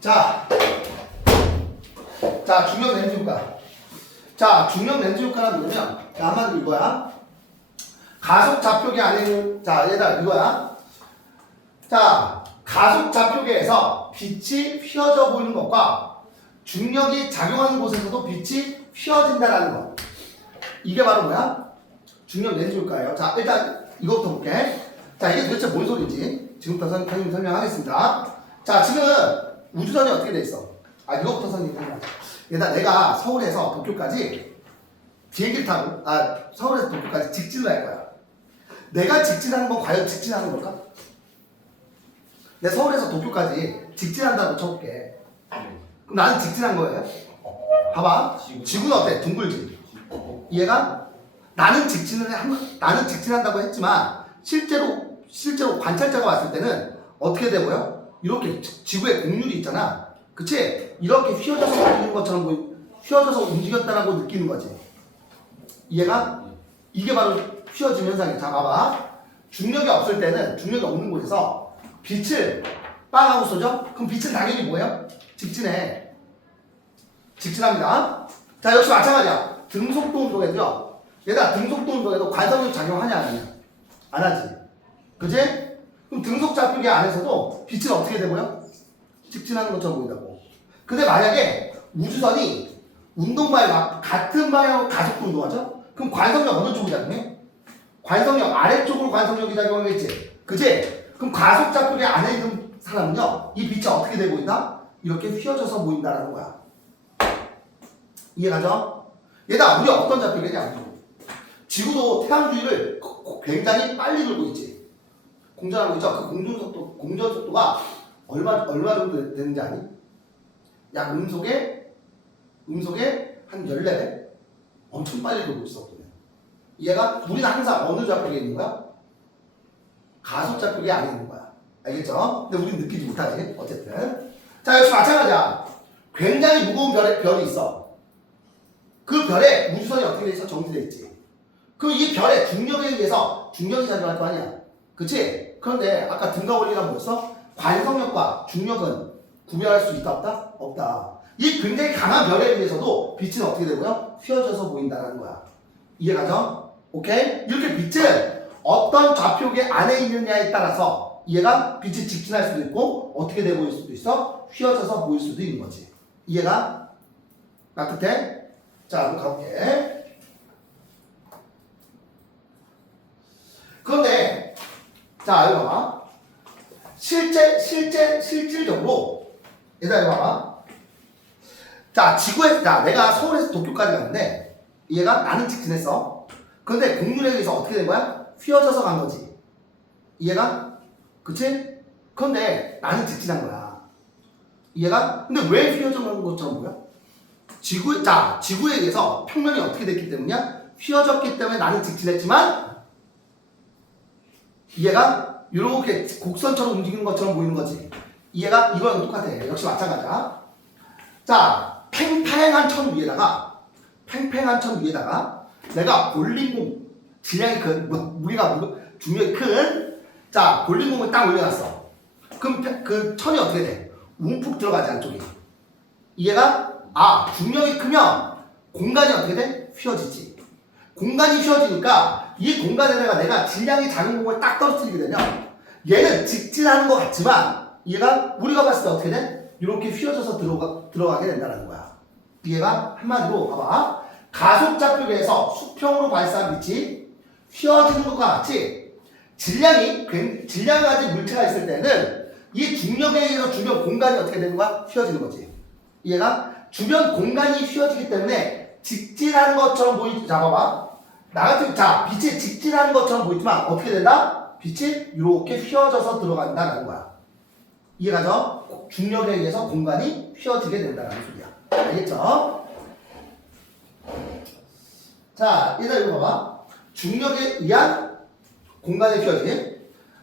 자, 자, 중력 렌즈 효과. 자, 중력 렌즈 효과는 뭐냐면, 자, 한마디로 이거야. 가속 좌표계 안에 있는, 자, 얘들아, 이거야. 자, 가속 좌표계에서 빛이 휘어져 보이는 것과 중력이 작용하는 곳에서도 빛이 휘어진다라는 거. 이게 바로 뭐야? 중력 렌즈 효과예요. 자, 일단 이거부터 볼게. 자, 이게 도대체 뭔 소리인지 지금부터 선생님이 설명하겠습니다. 자, 지금 우주선이 어떻게 돼 있어? 아, 이거부터 선생님이 설명하자. 얘들아, 내가 서울에서 도쿄까지 비행기를 타고, 서울에서 도쿄까지 직진을 할 거야. 내가 직진하는 건 과연 직진하는 걸까? 내가 서울에서 도쿄까지 직진한다고 쳐볼게. 그럼 나는 직진한 거예요? 봐봐. 지구는 어때? 둥글지? 이해가? 나는 직진한다고 했지만 실제로 관찰자가 왔을 때는 어떻게 돼 보여? 이렇게 지구에 곡률이 있잖아. 그치? 이렇게 휘어져서 움직였다라고 느끼는 거지. 이해가? 이게 바로 휘어짐 현상이야. 자, 봐봐. 중력이 없을 때는, 중력이 없는 곳에서 빛을 빵 하고 쏘죠? 그럼 빛은 당연히 뭐예요? 직진합니다. 자, 역시 마찬가지야. 등속도 운동에도요. 얘들아, 등속도 운동에도 관성력 작용하냐, 안 하냐? 안 하지. 그치? 그럼 등속 좌표계 안에서도 빛은 어떻게 되고요? 직진하는 것처럼 보인다고. 근데 만약에 우주선이 운동방향 같은 방향으로 가속도 운동하죠? 그럼 관성력 어느 쪽으로 작용해? 관성력 아래쪽으로 관성력이 작용하겠지? 그치? 그럼 가속 좌표계 안에 있는 사람은요, 이 빛이 어떻게 돼 보인다? 이렇게 휘어져서 보인다라는 거야. 이해가죠? 얘들아, 우리 어떤 좌표계냐? 지구도 태양 주위를 굉장히 빨리 돌고 있지. 공전하고 있죠? 그 공전 속도가 얼마 정도 되는지 아니? 약 음속에 한 14배? 엄청 빨리 돌고 있어. 얘가 우리는 항상 어느 좌표계에 있는 거야? 가속 좌표계 안에 있는 거야. 알겠죠? 근데 우리는 느끼지 못하지. 어쨌든. 자, 역시 마찬가지야. 굉장히 무거운 별이 있어. 그 별에 우주선이 어떻게 돼 있어? 정지돼 있지. 그럼 이 별의 중력에 의해서 중력이 작용할 거 아니야. 그치? 그런데 아까 등가 원리가 뭐였어? 관성력과 중력은 구별할 수 있다 없다? 없다. 이 굉장히 강한 별에 의해서도 빛은 어떻게 되고요? 휘어져서 보인다는 거야. 이해가죠? 오케이? 이렇게 빛은 어떤 좌표계 안에 있느냐에 따라서 얘가 빛이 직진할 수도 있고 어떻게 돼 보일 수도 있어? 휘어져서 보일 수도 있는 거지. 이해가? 나 끝에? 자, 한번 가볼게. 그런데 자, 이거 봐봐. 실질적으로 얘들아, 이거 봐봐. 자, 내가 서울에서 도쿄까지 갔는데 얘가 나는 직진했어. 그런데 곡률에 의해서 어떻게 된 거야? 휘어져서 간 거지. 이해가? 그치? 그런데 나는 직진한 거야. 이해가? 근데 왜 휘어져 간 것처럼 보여? 지구에 의해서 평면이 어떻게 됐기 때문이야? 휘어졌기 때문에 나는 직진했지만 이해가? 이렇게 곡선처럼 움직이는 것처럼 보이는 거지. 이해가? 이거랑 똑같아. 역시 마찬가지야. 자, 팽팽한 천 위에다가 내가 볼링공 질량이 중력이 큰 볼링공을 딱 올려놨어. 그럼 그 천이 어떻게 돼? 움푹 들어가지 안쪽에. 이해가? 중력이 크면 공간이 어떻게 돼? 휘어지지. 공간이 휘어지니까 이 공간에다가 내가 질량이 작은 공을 딱 떨어뜨리게 되면 얘는 직진하는 것 같지만 얘가 우리가 봤을 때 어떻게 돼? 이렇게 휘어져서 들어가게 된다는 거야. 얘가 한마디로 봐봐. 가속 좌표계에서 수평으로 발사한 빛이 휘어지는 것과 같이 질량이 가진 물체가 있을 때는 이 중력에 의해서 주변 공간이 어떻게 되는 거야? 휘어지는 거지. 얘가 주변 공간이 휘어지기 때문에 직진하는 것처럼 보이지. 자, 봐봐. 빛이 직진하는 것처럼 보이지만 어떻게 된다? 빛이 이렇게 휘어져서 들어간다는 거야. 이해가죠? 중력에 의해서 공간이 휘어지게 된다는 소리야. 알겠죠? 자, 얘들아 이거 봐봐. 중력에 의한 공간의 휘어짐.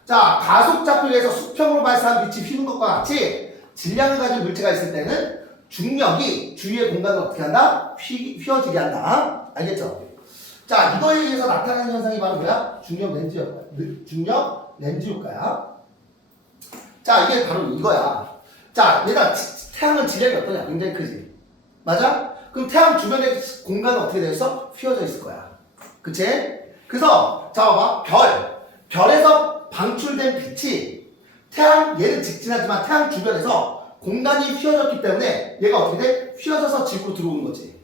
자, 가속 좌표계에서 수평으로 발사한 빛이 휘는 것과 같이 질량을 가진 물체가 있을 때는 중력이 주위의 공간을 어떻게 한다? 휘어지게 한다. 알겠죠? 자, 이거에 의해서 나타나는 현상이 바로 뭐야? 중력 렌즈 효과야. 자, 이게 바로 이거야. 자, 얘들아, 태양은 질량이 어떠냐? 굉장히 크지. 맞아? 그럼 태양 주변의 공간은 어떻게 되어 있어? 휘어져 있을 거야. 그치? 그래서, 자, 봐봐. 별에서 방출된 빛이 태양, 얘는 직진하지만 태양 주변에서 공간이 휘어졌기 때문에 얘가 어떻게 돼? 휘어져서 지구로 들어오는 거지.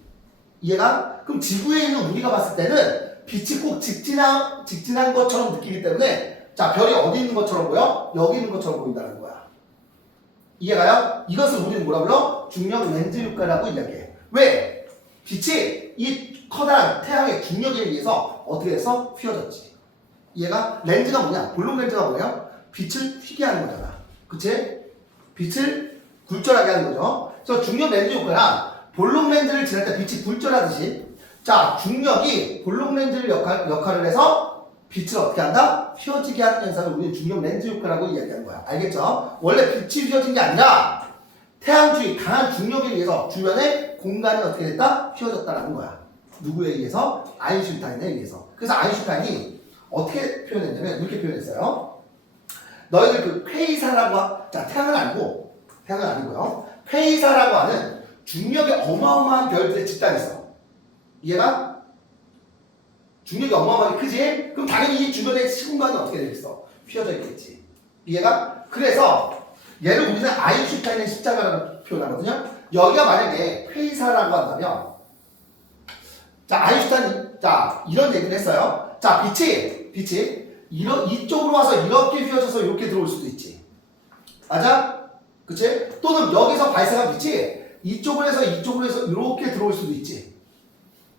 이해가? 그럼 지구에 있는 우리가 봤을 때는 빛이 꼭 직진한 것처럼 느끼기 때문에 자, 별이 어디 있는 것처럼 보여? 여기 있는 것처럼 보인다는 거야. 이해가요? 이것을 우리는 뭐라 불러? 중력 렌즈 효과라고 이야기해. 왜? 빛이 이 커다란 태양의 중력에 의해서 어떻게 해서 휘어졌지. 이해가? 렌즈가 뭐냐? 볼록 렌즈가 뭐예요? 빛을 휘게 하는 거잖아. 그치? 빛을 굴절하게 하는 거죠. 그래서 중력 렌즈 효과랑 볼록 렌즈를 지날 때 빛이 굴절하듯이 자, 중력이 볼록 렌즈를 역할을 해서 빛을 어떻게 한다? 휘어지게 하는 현상을 우리는 중력 렌즈 효과라고 이야기하는 거야. 알겠죠? 원래 빛이 휘어진 게 아니라 태양 주위 강한 중력에 의해서 주변에 공간이 어떻게 됐다? 휘어졌다라는 거야. 누구에 의해서? 아인슈타인에 의해서. 그래서 아인슈타인이 어떻게 표현했냐면 이렇게 표현했어요. 너희들 그 퀘이사라고 자, 태양은 아니고요. 퀘이사라고 하는 중력이 어마어마한 별들의 집단이 있어. 이해가? 중력이 어마어마하게 크지? 그럼 당연히 이 주변의 시공간이 어떻게 되겠어? 휘어져 있겠지. 이해가? 그래서 얘를 우리는 아인슈타인의 십자가라고 표현하거든요. 여기가 만약에 퀘이사라고 한다면 자, 아인슈타인 자, 이런 얘기를 했어요. 자, 빛이 이쪽으로 와서 이렇게 휘어져서 이렇게 들어올 수도 있지. 맞아? 그치? 또는 여기서 발생한 빛이 이쪽으로 해서 이렇게 들어올 수도 있지.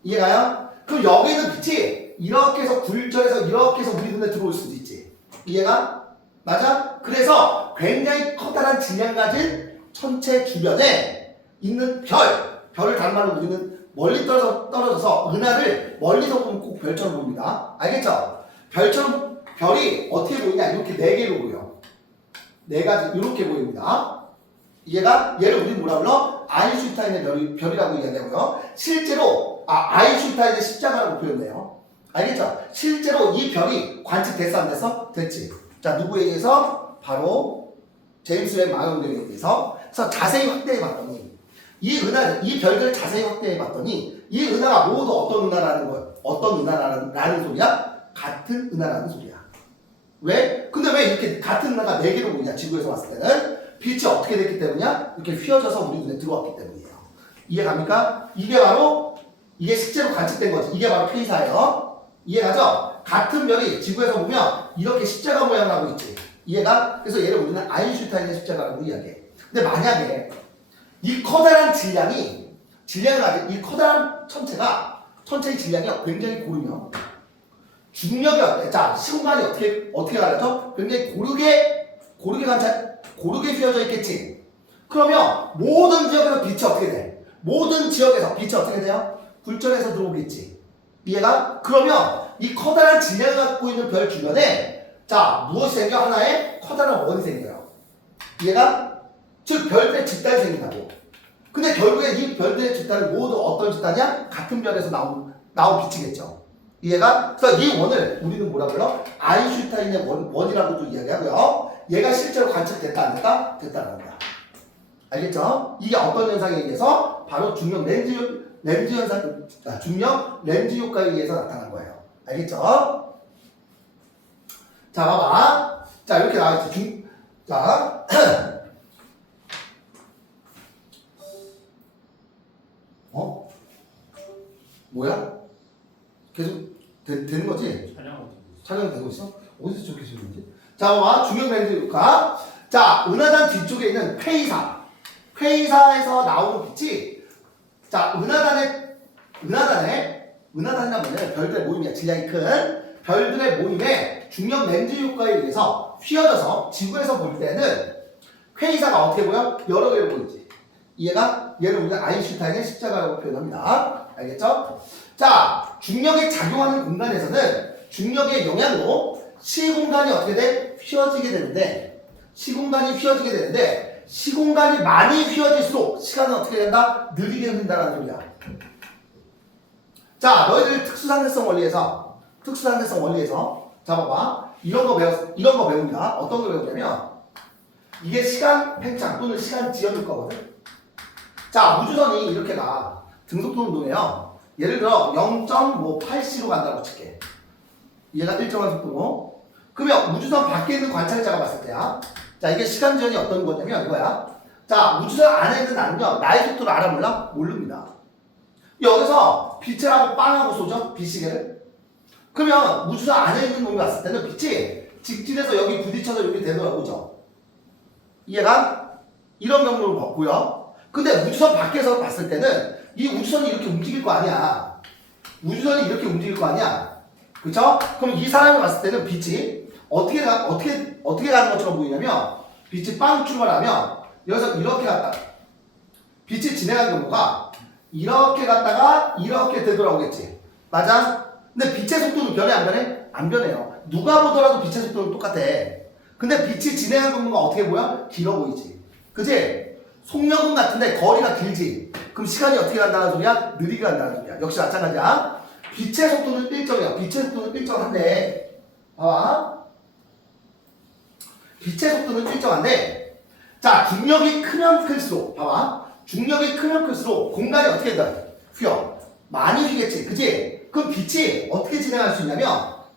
이해가요? 그럼 여기 있는 빛이 이렇게 해서 굴절해서 이렇게 해서 우리 눈에 들어올 수도 있지. 이해가? 맞아? 그래서 굉장히 커다란 질량 가진 천체 주변에 있는 별을 다른 말로 우리는 멀리 떨어져서 은하를 멀리서 보면 꼭 별처럼 보입니다. 알겠죠? 별이 어떻게 보이냐? 이렇게 네 개로 보여. 네 가지 이렇게 보입니다. 얘가 얘를 우리는 뭐라 불러? 아인슈타인의 별이라고 이야기하고요. 실제로 아인슈타인의 십자가라고 표현해요. 알겠죠? 실제로 이 별이 관측됐어 안 됐어? 됐지. 자, 누구에 의해서? 바로 제임스 웹 망원경에 의해서. 그래서 자세히 확대해 봤더니 이 별들을 자세히 확대해 봤더니 이 은하가 모두 어떤 은하라는 소리야? 같은 은하라는 소리야. 왜? 근데 왜 이렇게 같은 은하가 4개로 보이냐? 지구에서 봤을 때는 빛이 어떻게 됐기 때문이야? 이렇게 휘어져서 우리 눈에 들어왔기 때문이에요. 이해갑니까? 이게 실제로 관측된 거지. 이게 바로 퀘이사예요. 이해가죠? 같은 별이 지구에서 보면 이렇게 십자가 모양을 하고 있지. 이해가? 그래서 얘를 우리는 아인슈타인의 십자가라고 이야기해. 근데 만약에 이 커다란 질량을 가진 이 커다란 천체의 질량이 굉장히 고르면 중력이 어때? 자, 시공간이 어떻게 가려져? 굉장히 고르게 휘어져 있겠지. 그러면 모든 지역에서 빛이 어떻게 돼? 모든 지역에서 빛이 어떻게 돼요? 굴절해서 들어오겠지. 이해가? 그러면 이 커다란 질량을 갖고 있는 별 주변에 자, 무엇이 생겨? 하나의 커다란 원이 생겨요. 이해가? 즉, 별들의 집단이 생긴다고. 근데 결국에 이 별들의 집단은 모두 어떤 집단이야? 같은 별에서 나온 빛이겠죠. 이해가? 그래서 이 원을 우리는 뭐라 불러? 아인슈타인의 원이라고도 이야기하고요. 얘가 실제로 관측됐다 안 됐다? 됐다는 거야. 알겠죠? 이게 어떤 현상에 의해서? 바로 중력 렌즈 효과에 의해서 나타난 거예요. 알겠죠? 자, 봐봐. 자, 이렇게 나와있지. 자, 뭐야? 계속 되는 거지? 촬영 되고 있어? 어디서 저렇게 쓰는지? 자, 봐봐. 중력 렌즈 효과. 자, 은하단 뒤쪽에 있는 퀘이사에서 나오는 빛이 자, 은하단이란 뭐냐면 별들의 모임이야. 질량이 큰 별들의 모임에 중력 렌즈 효과에 의해서 휘어져서 지구에서 볼 때는 퀘이사가 어떻게 보여? 여러 개로 보이지. 이해가? 얘를 우리가 아인슈타인의 십자가라고 표현합니다. 알겠죠? 자, 중력에 작용하는 공간에서는 중력의 영향으로 시공간이 어떻게 돼? 휘어지게 되는데 시공간이 많이 휘어질수록 시간은 어떻게 된다? 느리게 흐른다는 소리야. 자, 너희들 특수상대성 원리에서 자, 봐봐. 이런 거 배웁니다. 어떤 거 배우냐면 이게 시간 팽창 또는 시간 지연일 거거든. 자, 우주선이 이렇게 가. 등속도 운동이에요. 예를 들어 0.8c로 간다고 칠게. 얘가 일정한 속도고. 그러면 우주선 밖에 있는 관찰자가 봤을 때야. 자, 이게 시간 지연이 어떤 거냐면 이거야. 자, 우주선 안에 있는 나는요, 나의 속도를 알아 몰라? 모릅니다. 여기서 빛을 하고 빵하고 쏘죠? 빛시계를. 그러면 우주선 안에 있는 놈이 왔을 때는 빛이 직진해서 여기 부딪혀서 여기 되돌아오죠. 이해가? 이런 경로를 봤고요. 근데 우주선 밖에서 봤을 때는 이 우주선이 이렇게 움직일 거 아니야. 우주선이 이렇게 움직일 거 아니야. 그쵸? 그럼 이 사람이 봤을 때는 빛이 어떻게 가는 것처럼 보이냐면 빛이 빵 출발하면 여기서 이렇게 갔다. 빛이 진행하는 경우가 이렇게 갔다가 이렇게 되돌아오겠지. 맞아? 근데 빛의 속도는 변해 안 변해? 안 변해요. 누가 보더라도 빛의 속도는 똑같아. 근데 빛이 진행하는 경우가 어떻게 보여? 길어 보이지. 그치? 속력은 같은데 거리가 길지. 그럼 시간이 어떻게 간다는 소리야? 느리게 간다는 소리야. 역시 마찬가지야. 빛의 속도는 일정이야. 빛의 속도는 일정한데 봐봐. 빛의 속도는 일정한데 자, 중력이 크면 클수록 봐봐. 중력이 크면 클수록 공간이 어떻게 된다? 휘어. 많이 휘겠지. 그치? 그럼 빛이 어떻게 진행할 수 있냐면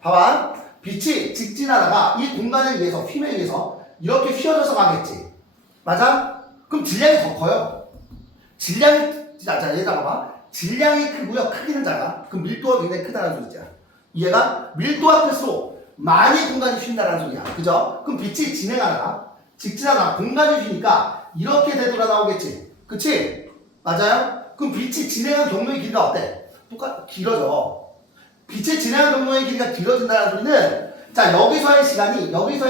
봐봐. 빛이 직진하다가 이 공간에 의해서 휘에 의해서 이렇게 휘어져서 가겠지. 맞아? 그럼 질량이 더 커요. 질량이 자 얘들아 봐봐. 질량이 크고요. 크기는 작아. 그럼 밀도가 굉장히 크다는 소리죠. 이해가? 밀도가 클수록 많이 공간이 휜다는 소리야. 그죠? 그럼 빛이 진행하다가 직진하다가 공간이 휘니까 이렇게 되돌아 나오겠지. 그치? 맞아요? 그럼 빛이 진행한 경로의 길이가 어때? 길어져. 빛의 진행한 경로의 길이가 길어진다는 소리는 자, 여기서의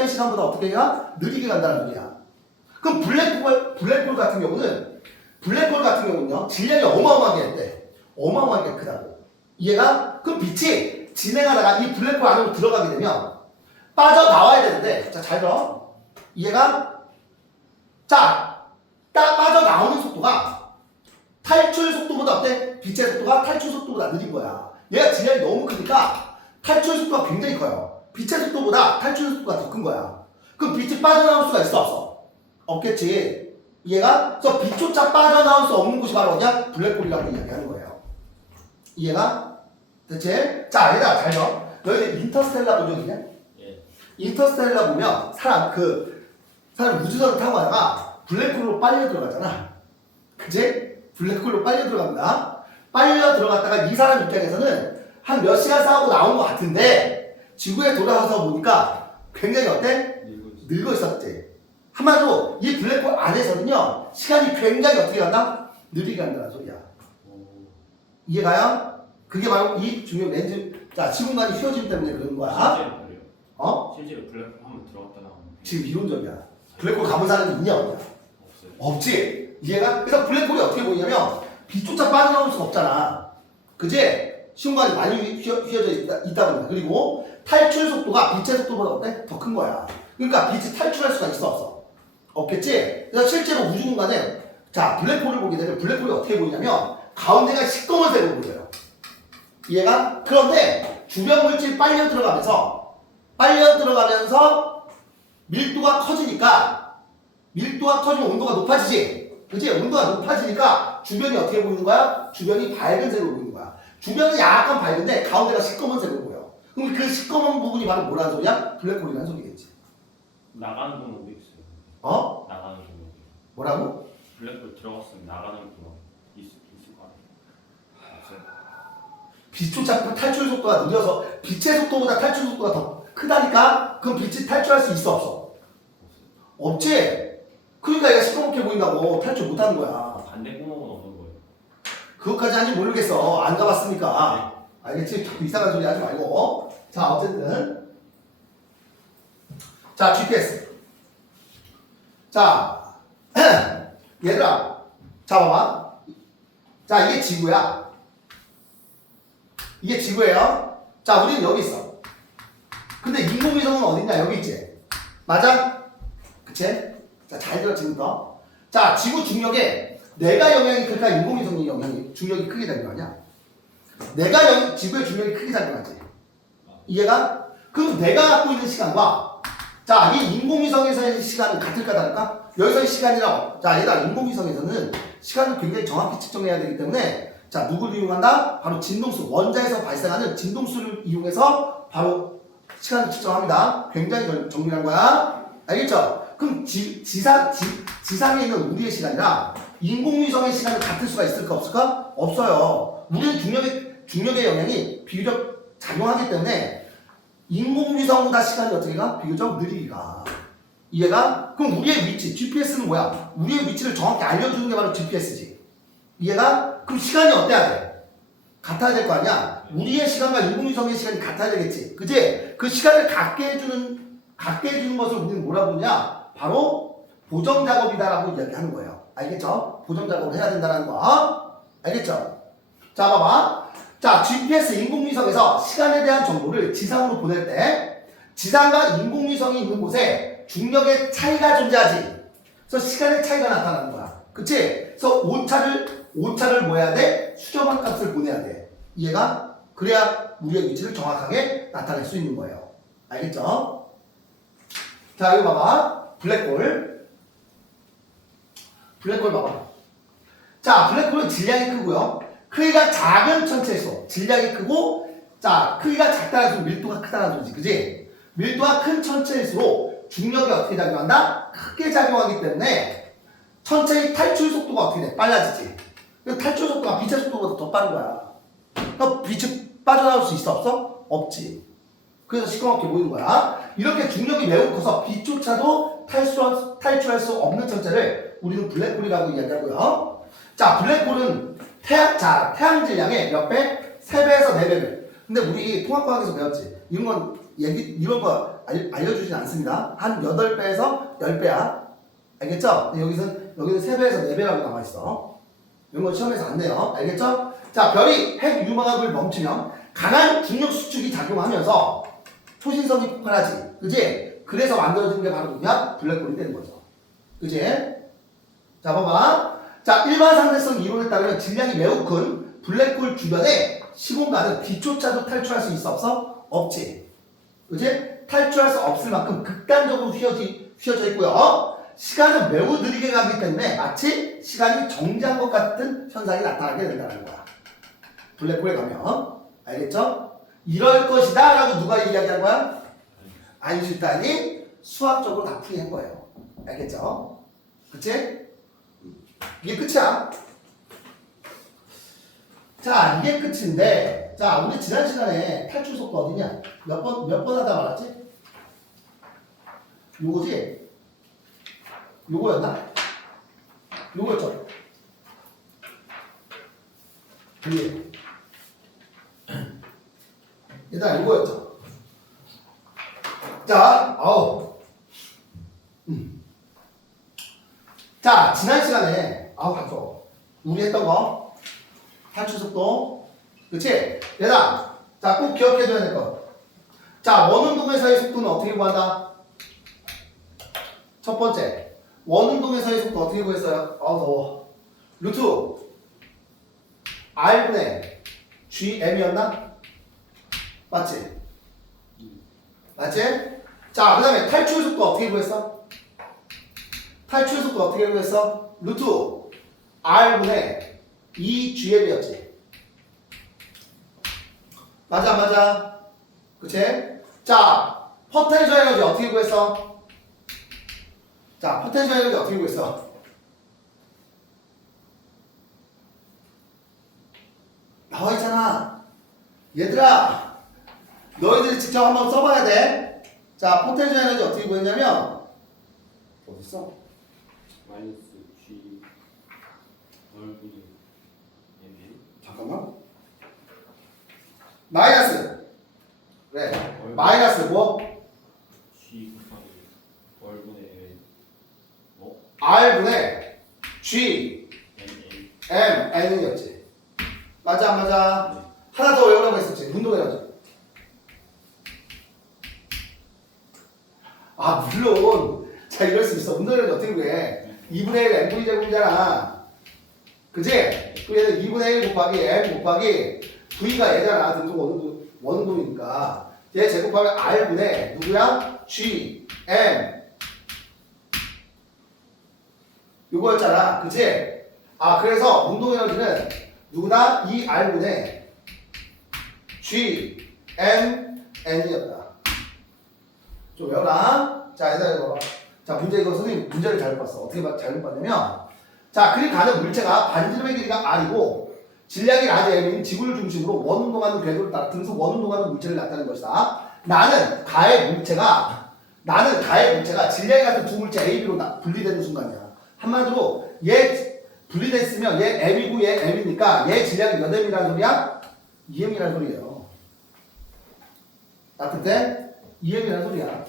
시간보다 어떻게 가? 느리게 간다는 소리야. 그럼 블랙홀 같은 경우는요, 질량이 어마어마하게 했대. 어마어마하게 크다고. 이해가? 그럼 빛이 진행하다가 이 블랙홀 안으로 들어가게 되면 빠져나와야 되는데, 자, 잘 들어. 이해가? 자, 딱 빠져나오는 속도가 탈출 속도보다 어때? 빛의 속도가 탈출 속도보다 느린 거야. 얘가 질량이 너무 크니까 탈출 속도가 굉장히 커요. 빛의 속도보다 탈출 속도가 더 큰 거야. 그럼 빛이 빠져나올 수가 있어 없어? 없겠지. 이해가? 그래서 빛조차 빠져나올 수 없는 곳이 바로 어디야? 블랙홀이라고 이야기하는 거예요. 이해가? 대체? 자, 얘들아 잘 봐. 너희들 인터스텔라 본 적 있냐? 예. 인터스텔라 보면 사람 우주선을 타고 가다가 블랙홀로 빨려 들어가잖아. 그치? 블랙홀로 빨려 들어갑니다. 빨려 들어갔다가 이 사람 입장에서는 한 몇 시간 싸우고 나온 것 같은데 지구에 돌아와서 보니까 굉장히 어때? 늙어 있었지. 한마디로 이 블랙홀 안에서는요 시간이 굉장히 어떻게 간다? 느리게 간다는 소리야. 이해가요? 그게 바로 이 중력 렌즈 자 시공간이 휘어짐 때문에 그런 거야. 실제로 그래요? 어? 실제로 블랙홀 한번 들어갔다 나오는 지금 이론적이야. 블랙홀 가본 사람이 있냐 없냐? 없어요. 없지. 이해가? 그래서 블랙홀이 어떻게 보이냐면 빛조차 빠져나올 수가 없잖아. 그지? 시공간이 많이 휘어져 있다 보니까. 그리고 탈출 속도가 빛의 속도보다 어때? 더 큰 거야. 그러니까 빛이 탈출할 수가 있어 없어? 없겠지? 그래서 실제로 우주 공간에 자 블랙홀을 보게 되면 블랙홀이 어떻게 보이냐면 가운데가 시꺼먼색으로 보여요. 이해가? 그런데 주변 물질이 빨려 들어가면서 밀도가 커지니까 밀도가 커지면 온도가 높아지지. 그치? 온도가 높아지니까 주변이 어떻게 보이는 거야? 주변이 밝은색으로 보이는 거야. 주변은 약간 밝은데 가운데가 시꺼먼색으로 보여. 그럼 그 시꺼먼 부분이 바로 뭐라는 소리야? 블랙홀이라는 소리겠지. 나가는 구멍도 있어요. 어? 나가는 구멍. 뭐라고? 블랙홀 들어갔으면 나가는 구멍 있을 거 아니에요? 없어요? 빛조차 탈출 속도가 느려서 빛의 속도보다 탈출 속도가 더 크다니까? 그럼 빛이 탈출할 수 있어 없어? 없지? 그러니까 얘가 시커멓게 보인다고 탈출 못하는 거야. 반대 구멍은 없는 거예요. 그것까지 하는지 모르겠어. 안 가봤으니까. 알겠지? 자꾸 이상한 소리 하지 말고. 자, 어쨌든. 자, GPS. 자, 얘들아. 자, 봐봐. 자, 이게 지구야. 이게 지구예요. 자, 우리는 여기 있어. 근데 인공위성은 어딨냐? 여기 있지? 맞아? 그치? 자, 잘 들어, 지금부터. 자, 지구 중력에 내가 영향이 클까? 인공위성이 중력이 크게 작용하냐? 지구의 중력이 크게 작용하지. 이해가? 그럼 내가 갖고 있는 시간과 자, 이 인공위성에서의 시간은 같을까 다를까? 여기서의 시간이라고. 자, 얘들아, 인공위성에서는 시간을 굉장히 정확히 측정해야 되기 때문에 자, 누구를 이용한다? 바로 진동수. 원자에서 발생하는 진동수를 이용해서 바로 시간을 측정합니다. 굉장히 정밀한 거야. 알겠죠? 그럼 지상에 있는 우리의 시간이랑 인공위성의 시간은 같을 수가 있을까 없을까? 없어요. 우리는 중력의 영향이 비교적 작용하기 때문에 인공위성보다 시간이 어떻게 가? 비교적 느리게 가. 이해가? 그럼 우리의 위치, GPS는 뭐야? 우리의 위치를 정확히 알려주는 게 바로 GPS지. 이해가? 그럼 시간이 어때야 돼? 같아야 될 거 아니야? 우리의 시간과 인공위성의 시간이 같아야 되겠지. 그지? 그 시간을 갖게 해주는 것을 우리는 뭐라 부르냐? 바로 보정작업이다라고 이야기하는 거예요. 알겠죠? 보정작업을 해야 된다는 거. 알겠죠? 자, 봐봐. 자, GPS 인공위성에서 시간에 대한 정보를 지상으로 보낼 때 지상과 인공위성이 있는 곳에 중력의 차이가 존재하지. 그래서 시간의 차이가 나타나는 거야. 그치? 그래서 오차를 뭐 해야 돼? 수렴한 값을 보내야 돼. 이해가? 그래야 우리의 위치를 정확하게 나타낼 수 있는 거예요. 알겠죠? 자, 여기 봐봐. 블랙홀 봐봐. 자, 블랙홀은 질량이 크고요. 크기가 작은 천체일수록 질량이 크고, 자, 크기가 작다는 소리, 밀도가 크다는 소리지. 그지? 밀도가 큰 천체일수록 중력이 어떻게 작용한다? 크게 작용하기 때문에 천체의 탈출 속도가 어떻게 돼? 빨라지지. 탈출 속도가 빛의 속도보다 더 빠른 거야. 그럼 빛이 빠져나올 수 있어? 없어? 없지. 그래서 시커멓게 보이는 거야. 이렇게 중력이 매우 커서 빛조차도 탈출할 수 없는 천체를 우리는 블랙홀이라고 이야기하고요. 자, 블랙홀은 태양 질량의 몇 배? 3배에서 4배를. 근데 우리 통합과학에서 배웠지. 이런 거 알려주진 않습니다. 한 8배에서 10배야. 알겠죠? 여기는 3배에서 4배라고 나와있어. 이런 건 시험에서 안 내요. 알겠죠? 자, 별이 핵 유망합을 멈추면 강한 중력 수축이 작용하면서 초신성이 폭발하지. 그지? 그래서 만들어진 게 바로 누구야? 블랙홀이 되는 거죠. 그지? 자, 봐봐. 자, 일반 상대성 이론에 따르면 질량이 매우 큰 블랙홀 주변에 시공간은 빛조차도 탈출할 수 있어? 없어? 없지. 그지? 탈출할 수 없을 만큼 극단적으로 휘어져 있고요. 시간은 매우 느리게 가기 때문에 마치 시간이 정지한 것 같은 현상이 나타나게 된다는 거야. 블랙홀에 가면. 알겠죠? 이럴 것이다 라고 누가 이야기한 거야? 아인슈타인이 수학적으로 다 풀이한 거예요. 알겠죠? 그치? 이게 끝이야. 자, 이게 끝인데, 자, 우리 지난 시간에 탈출 속도 어디냐? 몇 번 하다 말았지? 요거지? 요거였나? 요거였죠? 그게 일단 요거였죠? 자, 자, 지난 시간에 감사. 우리 했던 거 탈출 속도, 그치? 얘들아, 자, 꼭 기억해줘야 될 거. 자, 원운동에서의 속도는 어떻게 구한다? 첫 번째, 원운동에서의 속도 어떻게 구했어요? 더워. 루트 R분의 GM이었나? 맞지? 맞지? 자, 그 다음에 탈출 속도 어떻게 구했어? 탈출 속도 어떻게 구했어? 루트 R분의 2GM이었지. 맞아. 그치? 자, 포텐셜 에너지 어떻게 구했어? 자, 포텐셜 에너지 어떻게 구했어? 나와있잖아. 얘들아, 너희들이 직접 한번 써봐야 돼. 자, 포텐셜 에너지 어떻게 구했냐면 어딨어? 마이너스 G 얼굴이 얘네 잠깐만. 마이너스. 그래. 마이너스 뭐? G 곱하기 얼굴의 L 뭐? R분의 G N A M N이었지. 맞아 안 맞아? 네. 하나 더 외우라고 했었지. 운동 에너지. 물론. 자, 이럴 수 있어. 운동 에너지 어떻게 구해? 2분의 1 mv 제곱이잖아. 그지? 그래서 2분의 1 곱하기 m 곱하기 v가 얘잖아. 등속 원운동이니까. 얘 제곱하면 r분의 누구야? G, M 요거였잖아. 그치? 아, 그래서 운동에너지는 누구나 이 R분의 G, M, N이었다. 좀 외워라. 자, 얘들아 이거. 자, 문제 이거 선생님 문제를 잘못 봤어. 어떻게 잘못 봤냐면 자, 그림 가는 물체가 반지름의 길이가 R이고 질량이 라지 M인 지구를 중심으로 원운동하는 궤도를 따라 등수 원운동하는 물체를 나타내는 것이다. 나는 가의 물체가 질량이 같은 두 물체 A, B로 분리되는 순간이야. 한마디로 얘 분리됐으면 얘 M이고 얘 M이니까 얘 질량이 몇 M이라는 소리야? 2M이라는 소리예요. 나쁠 때 2M이라는 소리야.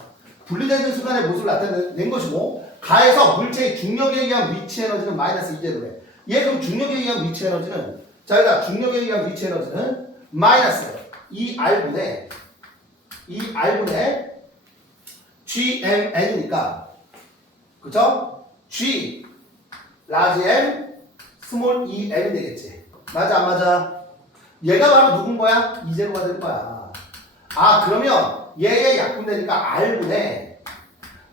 분리되는 순간의 모습을 나타낸 것이고 가에서 물체의 중력에 의한 위치 에너지는 마이너스 2제곱에 얘 그럼 중력에 의한 위치 에너지는 자 여기다 중력에 의한 위치 에너지는 마이너스 2R분의 GMN이니까 그쵸? G 라지 M 스몰 EM이 되겠지. 맞아 안 맞아? 얘가 바로 누군 거야? 2제곱가 될 거야. 아 그러면 얘의 약분되니까 R분의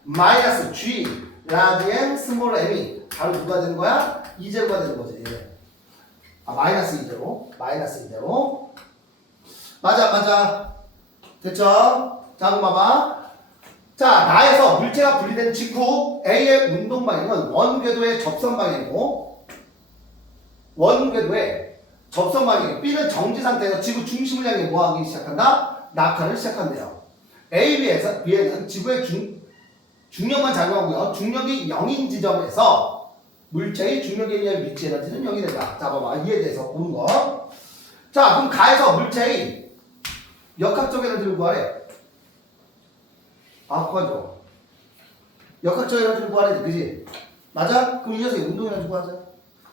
마이너스 G 라지 M 스몰 M이 바로 누가 되는 거야? 2제곱가 되는 거지. 아 마이너스 2제곱 맞아 됐죠? 자 그럼 봐봐. 자 나에서 물체가 분리된 직후 A의 운동 방향은 원궤도의 접선 방향이고 B는 정지 상태에서 지구 중심을 향해 뭐하기 시작한다? 낙하를 시작한대요. A, B에는 지구의 중력만 작용하고요. 중력이 0인 지점에서 물체의 중력에 의한 위치 에너지는 0이 된다. 자 봐봐 이에 대해서 보는 거. 자 그럼 가에서 물체의 역학적 에너지를 구하래. 아 구하죠. 역학적 에너지를 구하래. 그지? 맞아? 그럼 이 녀석이 운동 에너지 구하자.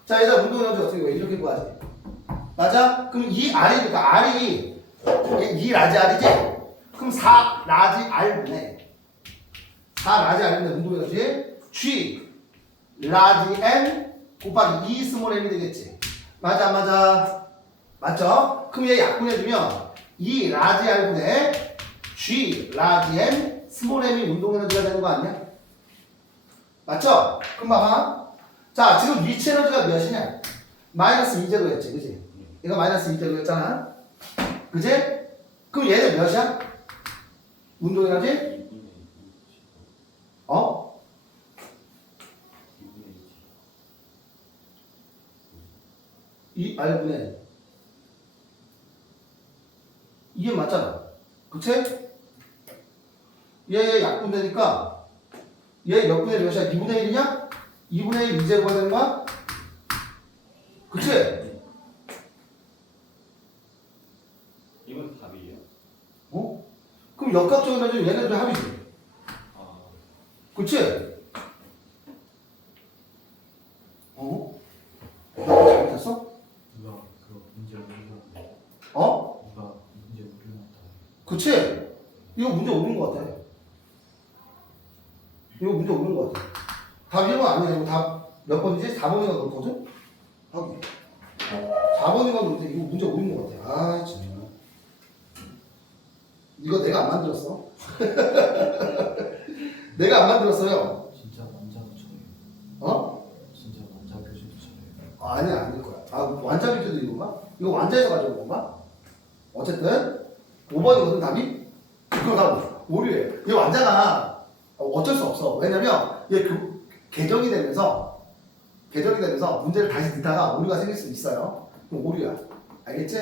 자 얘들아 운동 에너지 어떻게 구해? 이렇게 구하지. 맞아? 그럼 이 R이니까 R이 이 라지 R이지? 그럼 4 라지 R분의 운동 에너지 G 라지 M 곱하기 2 스몰 M이 되겠지. 맞아 안 맞아? 맞죠? 그럼 얘 약분해주면 2 라지 R분의 G 라지 M 스몰 M이 운동 에너지가 되는 거 아니야? 맞죠? 그럼 봐봐. 자 지금 위치 에너지가 몇이냐? 마이너스 2제곱였지 그지? 얘가 마이너스 2제곱였잖아 그지? 그럼 얘는 몇이야? 운동 에너지? 어? 이 R분의 이게 맞잖아 그치? 얘 약분되니까 얘 몇 분의 몇이야? 2분의 1이냐? 2분의 1 2제곱가 되는 거야? 그치? 이건 답이에요? 어? 그럼 역학적 에너지는 얘네들 합이지 아, 그치? 어? 너 잘못했어? 누가 그 문제를 모르는데 어? 누가 문제 모르는다. 그치? 이거 문제 오는 것 같아. 이거 문제 오는 것 같아. 답 1번 아니야. 답 몇 번이지? 4번인가 그렇거든? 하기. 4번인가 그런데 이거 문제 오는 것 같아. 아, 진짜. 이거 내가 안 만들었어. 내가 안 만들었어요. 진짜 남자도 저래요. 어? 진짜 남자 교수도 저래요. 아니야, 아닐 거야. 아, 완자 비트도 이건가? 이거 완자에서 가져온 건가? 어쨌든 5번이거든 답이? 그거 다 오류예요. 이 완자가 어쩔 수 없어. 왜냐면 얘 개정이 되면서 문제를 다시 듣다가 오류가 생길 수 있어요. 그럼 오류야. 알겠지?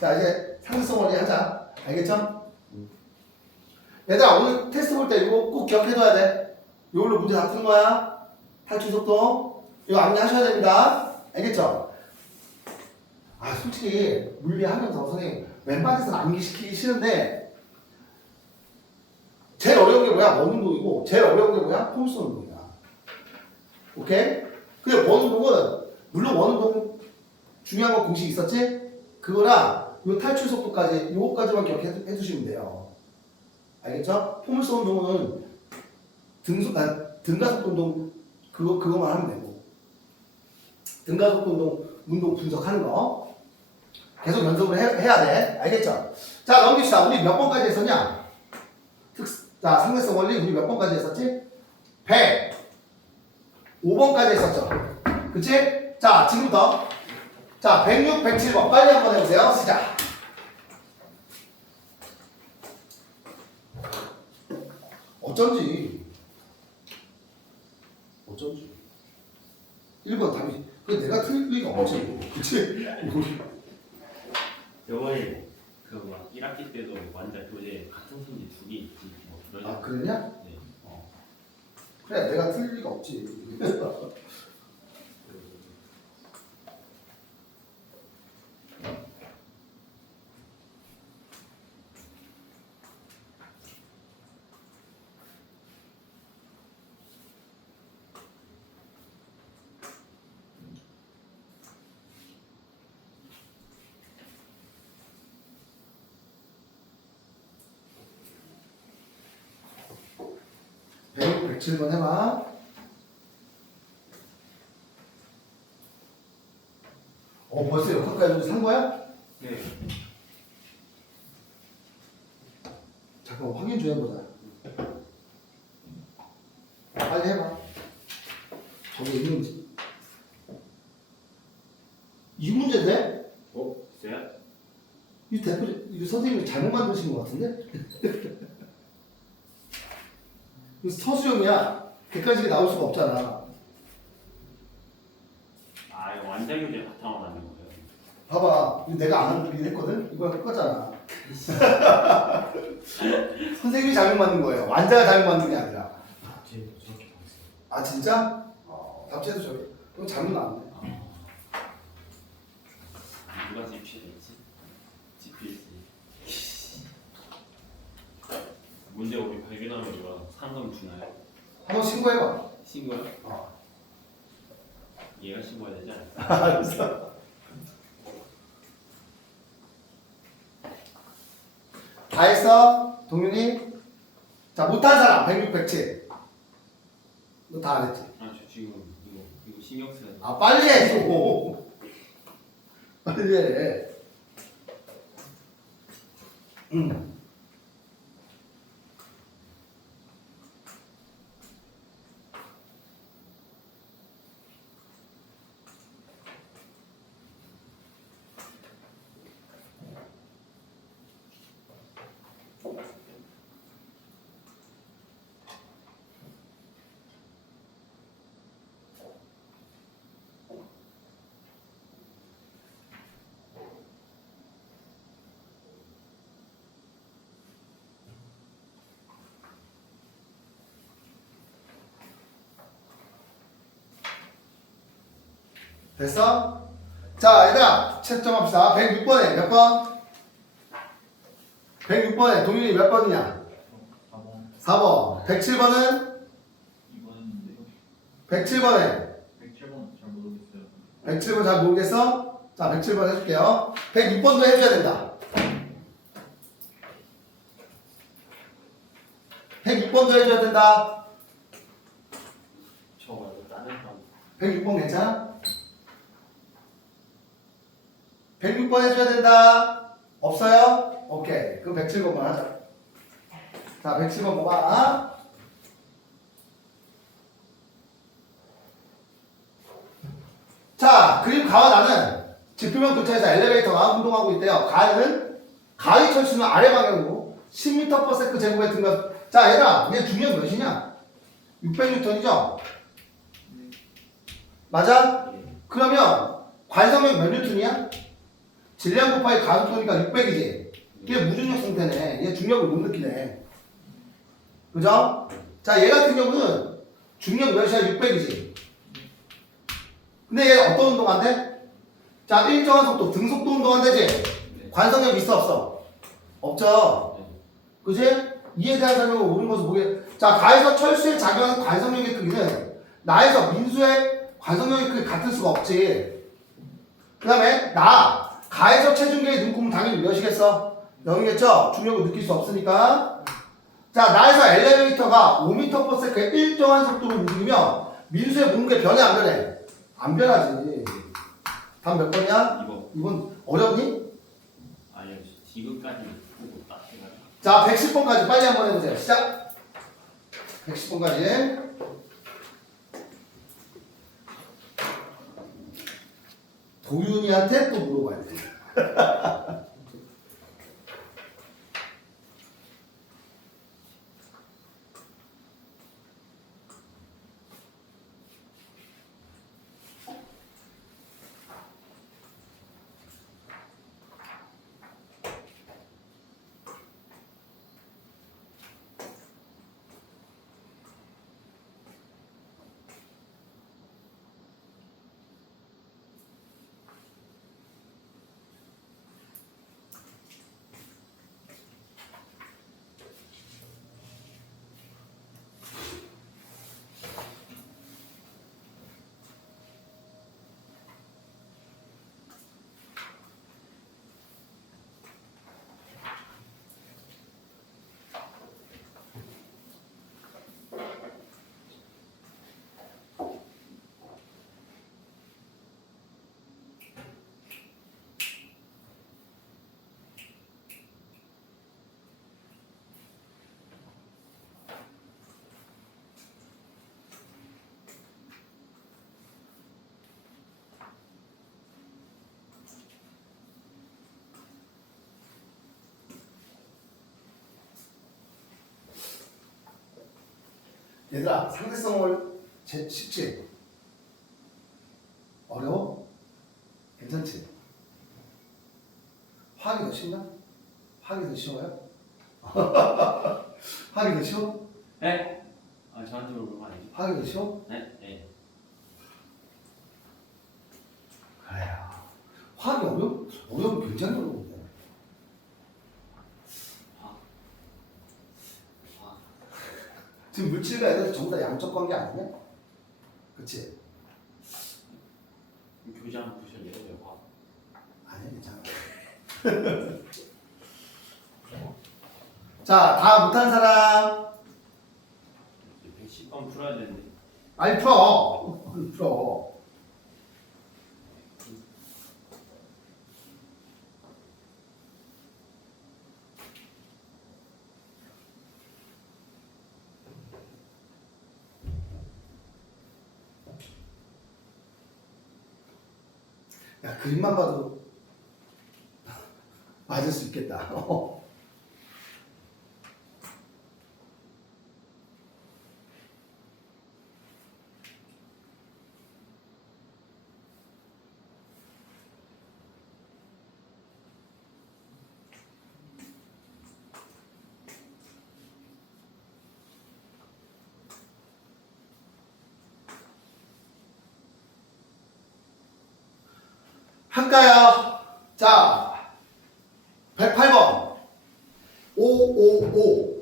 자 이제 상승성 원리 하자. 알겠죠? 얘들아 오늘 테스트 볼 때 이거 꼭 기억해둬야 돼. 이걸로 문제 다 푸는 거야. 탈출 속도 이거 암기하셔야 됩니다. 알겠죠? 아 솔직히 물리하면서 선생님 왼발에서 암기시키기 싫은데 제일 어려운 게 뭐야? 원운동이고 제일 어려운 게 뭐야? 폼스 운동이야. 오케이? 근데 원운동은 물론 원운동 중요한 거 공식 있었지? 그거랑 요 탈출 속도까지 요거까지만 기억해 주시면 돼요. 알겠죠? 폼스 운동은 등가속도 운동 그거만 하면 되고 등가속도 운동 분석하는 거 계속 연습을 해야 돼. 알겠죠? 자 넘깁시다. 우리 몇 번까지 했었냐? 자, 상대성 원리 우리 몇 번까지 했었지? 100. 5번까지 했었죠. 그치? 자, 지금부터. 자, 106, 107번. 빨리 한번 해보세요. 시작. 어쩐지. 1번 답이. 그 내가 틀릴 리가 없지. 그치? 요번에 그막 1학기 때도 완전 교재 같은 선지 두 개 있지. 뭐 그러지. 아, 그러냐? 네. 그래, 내가 틀릴 리가 없지. 107번 해봐. 벌써 역학까지 산 거야? 네. 잠깐 확인 좀 해보자. 빨리 해봐. 저기 있는지. 이 문제인데? 있어요? 이 대표, 이 선생님이 잘못 만드신 것 같은데? 이거 서수형이야. 객관식이 나올 수가 없잖아. 아 이거 완전 교재 바탕으로 만든 거예요. 봐봐. 이거 내가 안 하는 일 했거든? 이거랑 똑같잖아. 선생님이 잘못 만든 거예요. 완자가 잘못 만든 게 아니라. 답지에도 저렇게 다 있어요. 아, 진짜? 답지에도 저래. 그럼 잘못 나왔네. 누가 GPS지? GPS. 문제 우리 발견하면 우리가 상금 주나요? 한번 신고해봐. 신고요? 어. 얘가 신고해야 되지 않을까? 알았어. 다 했어? 동윤이? 자, 못한 사람 106, 107. 너 다 안 했지? 아 저 지금 이거 신경 써야 돼. 아, 빨리 해, 좀. 빨리 해. 됐어? 자, 얘들아, 채점합시다. 106번에 몇 번? 106번에 동윤이 몇 번이냐? 4번 4번. 107번은? 2번인데요. 107번에. 107번 잘 모르겠어요. 107번 잘 모르겠어? 자, 107번 해줄게요. 106번도 해줘야 된다. 106번도 해줘야 된다. 저 말고 다른 사람. 106번 괜찮아? 106번 해줘야 된다. 없어요? 오케이. 그럼 107번만 하자. 자, 107번 봐봐. 자, 그림 가와 나는 지표면 근처에서 엘리베이터가 운동하고 있대요. 가는 가위 철수는 아래 방향으로 10m/s 제곱에 등가. 자, 얘들아, 얘 중력 몇이냐? 600N이죠? 맞아? 예. 그러면 관성력 몇 뉴턴이야? 질량 곱하기 가속도니까 600이지. 얘 무중력 상태네. 얘 중력을 못 느끼네. 그죠? 자, 얘 같은 경우는 중력 몇이야? 600이지. 근데 얘 어떤 운동한대? 자, 일정한 속도, 등속도 운동한대지? 네. 관성력 있어, 없어? 없죠? 네. 그지? 이에 대한 설명을 옳은 것을 보게. 자, 가에서 철수에 작용하는 관성력의 크기는 나에서 민수의 관성력의 크기 같을 수가 없지. 그 다음에 가에서 체중계의 눈금은 당연히 몇이겠어? 0이겠죠? 중력을 느낄 수 없으니까. 자, 나에서 엘리베이터가 5m/s의 일정한 속도로 움직이면 민수의 몸무게 변해 안 변해? 안 변하지. 다음 몇 번이야? 이거 이건 어렵니? 아니요 지금까지 보고 딱 해가지고. 자, 110번까지 빨리 한번 해보세요. 시작! 110번까지. 도윤이한테 또 물어봐야 돼. 얘들아, 상대성을 쉽지? 어려워? 괜찮지? 화학이 더 쉽나? 화학이 더 쉬워요? 화학이 더 쉬워? 네? 아 저한테 물어본 거 아니죠? 화학이 더 쉬워? 네? 네. 그래요. 화학이 어려워? 어려우면 굉장히 어려운데. 지금 물질과 에너지 전부 다 양적 관계 아니냐? 그치? 교재 한번 보실래요? 화. 아니야, 괜찮아. 자, 다 못한 사람. 110번 풀어야 되는데. 아니, 풀어. 풀어. 야, 그림만 봐도 맞을 수 있겠다. 할까요? 자, 108번. 555.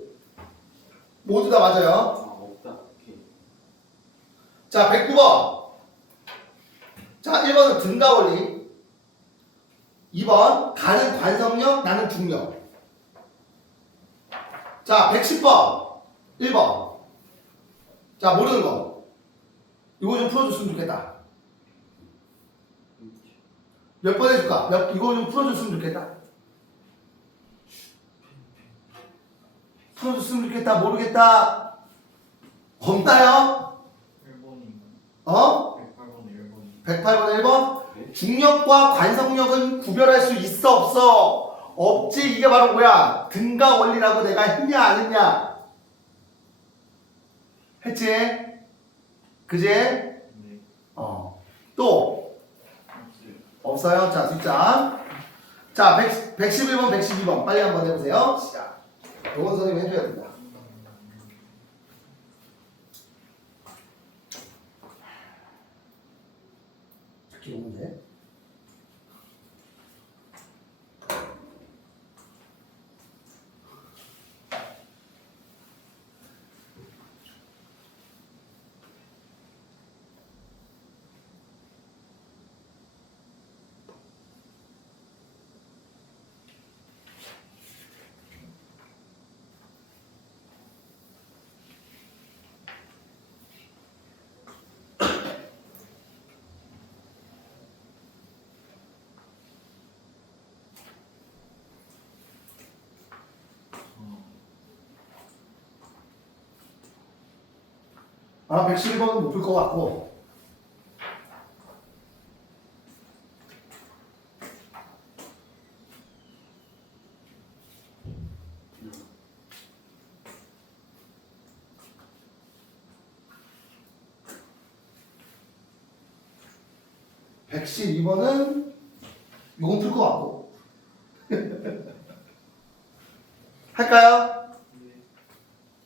모두 다 맞아요. 아 없다. 오케이. 자, 109번. 자, 1번은 등가 원리. 2번, 가는 관성력, 나는 중력. 자, 110번. 1번. 자, 모르는 거. 이거 좀 풀어줬으면 좋겠다. 몇 번 해줄까? 이거 좀 풀어줬으면 좋겠다. 풀어줬으면 좋겠다. 모르겠다. 없나요? 1번인가? 어? 108번 1번이 108번 1번. 중력과 관성력은 구별할 수 있어 없어? 없지. 이게 바로 뭐야? 등가 원리라고 내가 했냐 안 했냐? 했지? 그지? 네. 또 없어요. 없어요. 자, 숫자. 자, 111번 112번 빨리 한번 해보세요. 시작. 요건 선생님 해줘야 된다. 찾기 문제. 아마 111번은 못 풀 것 같고. 음. 112번은 요건 풀 것 같고. 할까요?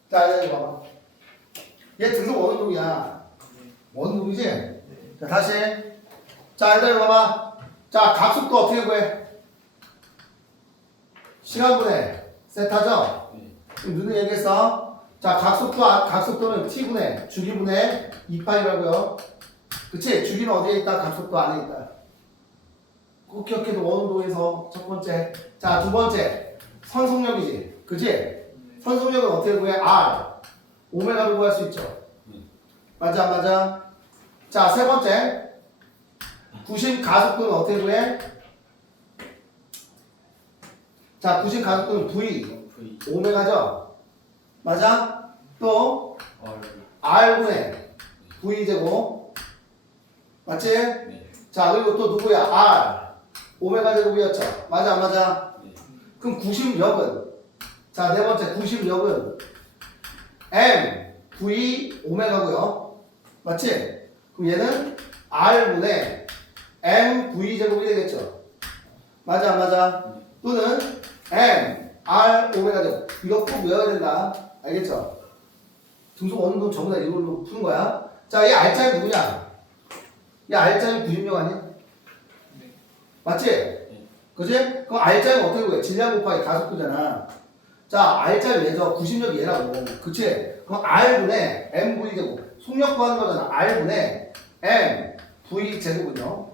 자, 이제 봐봐. 얘 등속 원운동이야. 원운동이지? 자, 다시. 자, 얘들 봐봐. 자, 각속도 어떻게 구해? 시간분해 세타죠? 그럼 누누이 얘기했어. 자, 각속도는 t분해, 주기분해 2파이라고요. 그치? 주기는 어디에 있다? 각속도 안에 있다. 꼭 기억해도 원운동에서 첫 번째. 자, 두 번째. 선속력이지. 그치? 선속력은 어떻게 구해? R. 오메가로 구할 수 있죠. 맞아, 안 맞아? 자, 세 번째. 구심 가속도는 어떻게 구해? 자, 구심 가속도는 V. 오메가죠? 맞아? 또 R분의 V제곱. 맞지? 네. 자, 그리고 또 누구야? R. 오메가 제곱이었죠? 맞아, 안 맞아? 네. 그럼 구심력은? 자, 네 번째 구심력은 M, V, 오메가고요. 맞지? 그럼 얘는 R분의 M, V 제곱이 되겠죠? 맞아, 안 맞아? 또는 M, R, 오메가 제곱. 이거 꼭 외워야 된다. 알겠죠? 등속 원운동 전부 다 이걸로 푸는 거야. 자, 이 R자는 누구냐? 이 R자는 구심력 아니야? 맞지? 그지? 그럼 R자는 어떻게 구해? 질량 곱하기 가속도잖아. 자, R자는 얘죠. 구심력이 얘라고. 그치? 그럼 R분의 MV 제곱. 속력 구하는 거잖아. R분의 MV 제곱은요.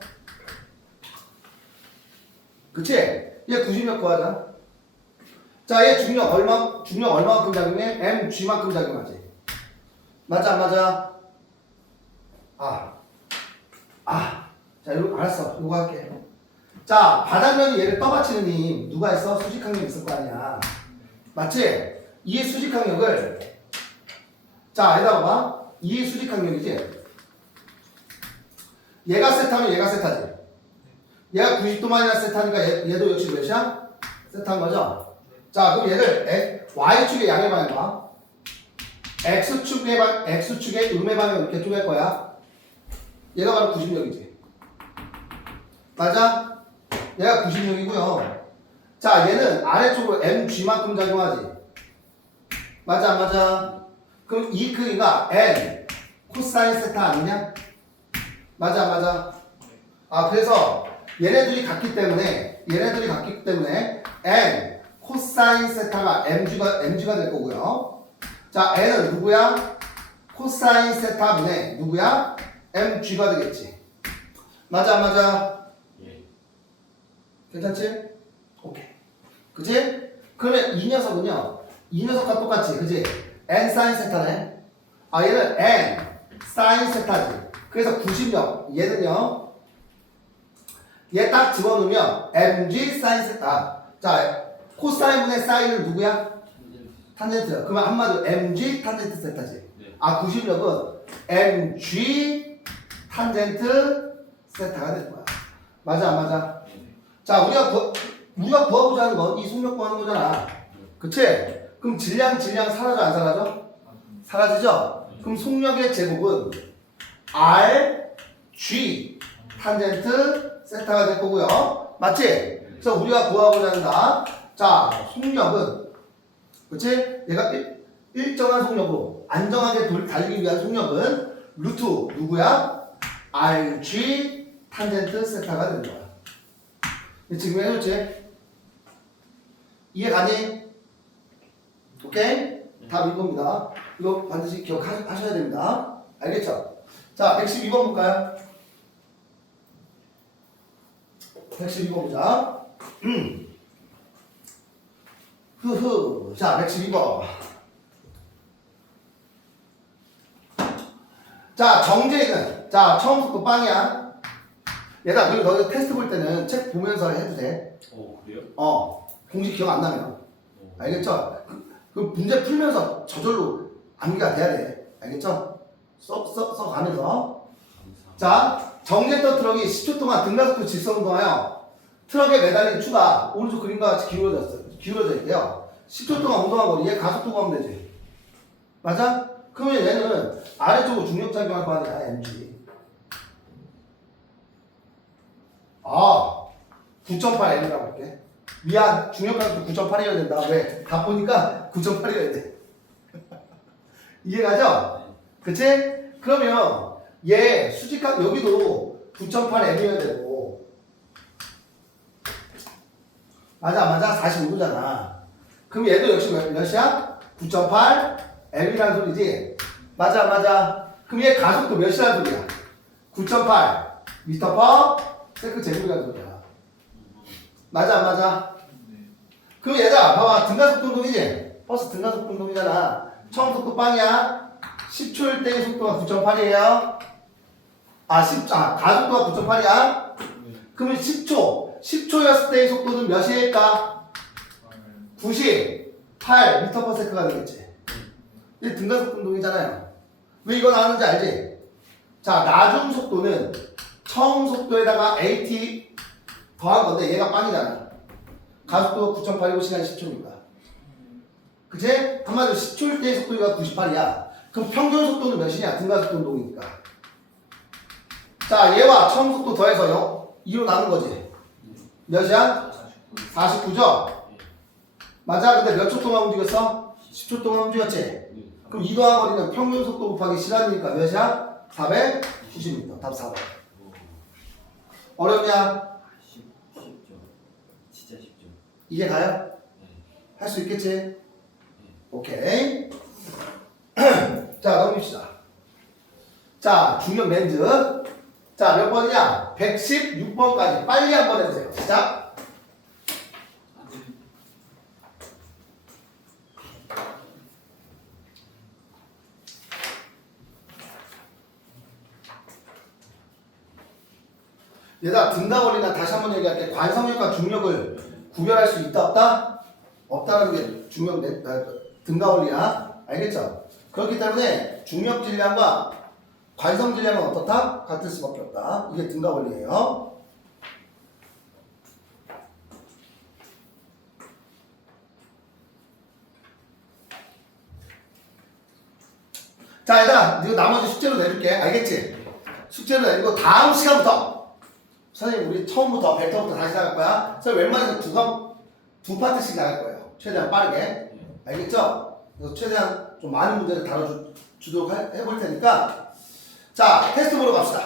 그치? 얘 구심력 구하자. 자, 얘 중력 얼마만큼 작용해? mg만큼 작용하지. 맞아, 안 맞아? 자, 이거 알았어. 이거 할게. 자, 바닥면이 얘를 떠받치는 힘 누가 있어? 수직항력 있을 거 아니야. 맞지? 이 수직항력을 자, 여기다 봐봐. 이 수직항력이지. 얘가 세타면 얘가 세타지. 얘가 90도만이나 세타니까 얘도 역시 몇이야? 세타인 거죠? 자, 그럼 얘를 y축의 양의 방향과 x축의 음의 방향 이렇게 쪼갤 거야. 얘가 바로 구심력이지. 맞아? 얘가 구심력이고요. 자, 얘는 아래쪽으로 mg만큼 작용하지. 맞아, 안 맞아? 그럼 이 크기가 n 코사인 세타 아니냐? 맞아, 안 맞아? 그래서 얘네들이 같기 때문에 n 코사인 세타가 mg가 될 거고요. 자, n은 누구야? 코사인 세타분의 누구야? mg가 되겠지. 맞아, 안 맞아? 예. 괜찮지? 오케이. 그치? 그러면 이 녀석은요. 이 녀석과 똑같지. 그치? n 사인 세타네. 얘는 n 사인 세타지. 그래서 구심력. 얘는요. 얘 딱 집어넣으면 mg 사인 세타. 자, 코사인분의 사인은 누구야? 탄젠트. 그러면 한마디로 mg 탄젠트 세타지. 네. 구심력은 mg 탄젠트 세타가 될 거야. 맞아, 안 맞아? 자, 우리가 구하고자 하는 건 이 속력 구하는 거잖아. 그치? 그럼 질량 사라져, 안 사라져? 사라지죠? 그럼 속력의 제곱은 RG 탄젠트 세타가 될 거고요. 맞지? 그래서 우리가 구하고자 한다. 자, 속력은, 그치? 얘가 일정한 속력으로 안정하게 달리기 위한 속력은 루트 누구야? RG 탄젠트 세타가 되는 거야. 지금 해줬지? 이해 가니? 오케이? 답 이겁니다. 이거 반드시 기억하셔야 됩니다. 알겠죠? 자, 112번 볼까요? 112번 보자. 자, 112번. 자, 정제는. 자, 처음부터 빵이야. 얘들아, 그리고 너희 테스트 볼 때는 책 보면서 해도 돼. 그래요? 공식 기억 안 나면. 알겠죠? 그 문제 풀면서 저절로 암기가 돼야 돼. 알겠죠? 써가면서. 자, 정지했던 트럭이 10초 동안 등가속도 직선운동하여 트럭에 매달린 추가 오른쪽 그림과 같이 기울어져 있대요. 10초 동안 운동한 거리에 가속도가 하면 되지. 맞아? 그러면 얘는 아래쪽으로 중력작용할 거 아니야, mg. 9.8m이라고 할게. 미안, 중력가속도 9.8이어야 된다. 왜? 다 보니까 9.8이어야 돼. 이해가죠? 그치? 그러면 얘 수직각 여기도 9.8m이어야 되고 맞아 45도잖아. 그럼 얘도 역시 몇이야? 9.8m이라는 소리지? 맞아. 그럼 얘 가속도 몇이라는 소리야? 9.8 m/s 제곱이라는 소리야. 맞아. 네. 그럼 얘들아 봐봐, 등가속도 운동이지? 버스 등가속도 운동이잖아. 처음 속도 빵이야. 10초일 때의 속도가 9.8이에요. 가속도가 9.8이야. 그러면 10초였을 때의 속도는 몇일까? 98 m/s가 되겠지. 이게 등가속도 운동이잖아요. 왜 이거 나오는지 알지? 자, 나중 속도는 처음 속도에다가 AT 더한 건데 얘가 빵이잖아. 가속도가 9.8이고 시간이 10초니까. 그치? 한마디로 10초일 때의 속도가 98이야. 그럼 평균 속도는 몇이냐? 등가속도 운동이니까. 자, 얘와 처음 속도 더해서 2로 나눈 거지. 몇이야? 49죠? 맞아. 근데 몇 초 동안 움직였어? 10초 동안 움직였지? 그럼 이동한 거리는 평균 속도 곱하기 시간이니까 몇이야? 490m. 답 4번. 어렵냐? 쉽죠. 진짜 쉽죠. 이게 다요? 할 수 있겠지? 오케이. 자, 넘깁시다. 자, 중력 렌즈. 자, 몇 번이냐? 116번까지 빨리 한번 해보세요. 시작. 얘들아, 등가거리나 다시 한번 얘기할게. 관성력과 중력을 구별할 수 있다 없다? 없다는 게 중력 등가거리야. 알겠죠? 그렇기 때문에 중력 질량과 관성 질량은 어떻다? 같을 수밖에 없다. 이게 등가원리예요. 자, 얘들아, 이거 나머지 숙제로 내줄게. 알겠지? 숙제로 내리고 다음 시간부터 선생님 우리 처음부터 벡터부터 다시 나갈 거야. 선생님 웬만해서 두 파트씩 나갈 거예요. 최대한 빠르게. 알겠죠? 그래서 최대한 좀 많은 문제를 다뤄주도록 해볼 테니까 자, 테스트 보러 갑시다.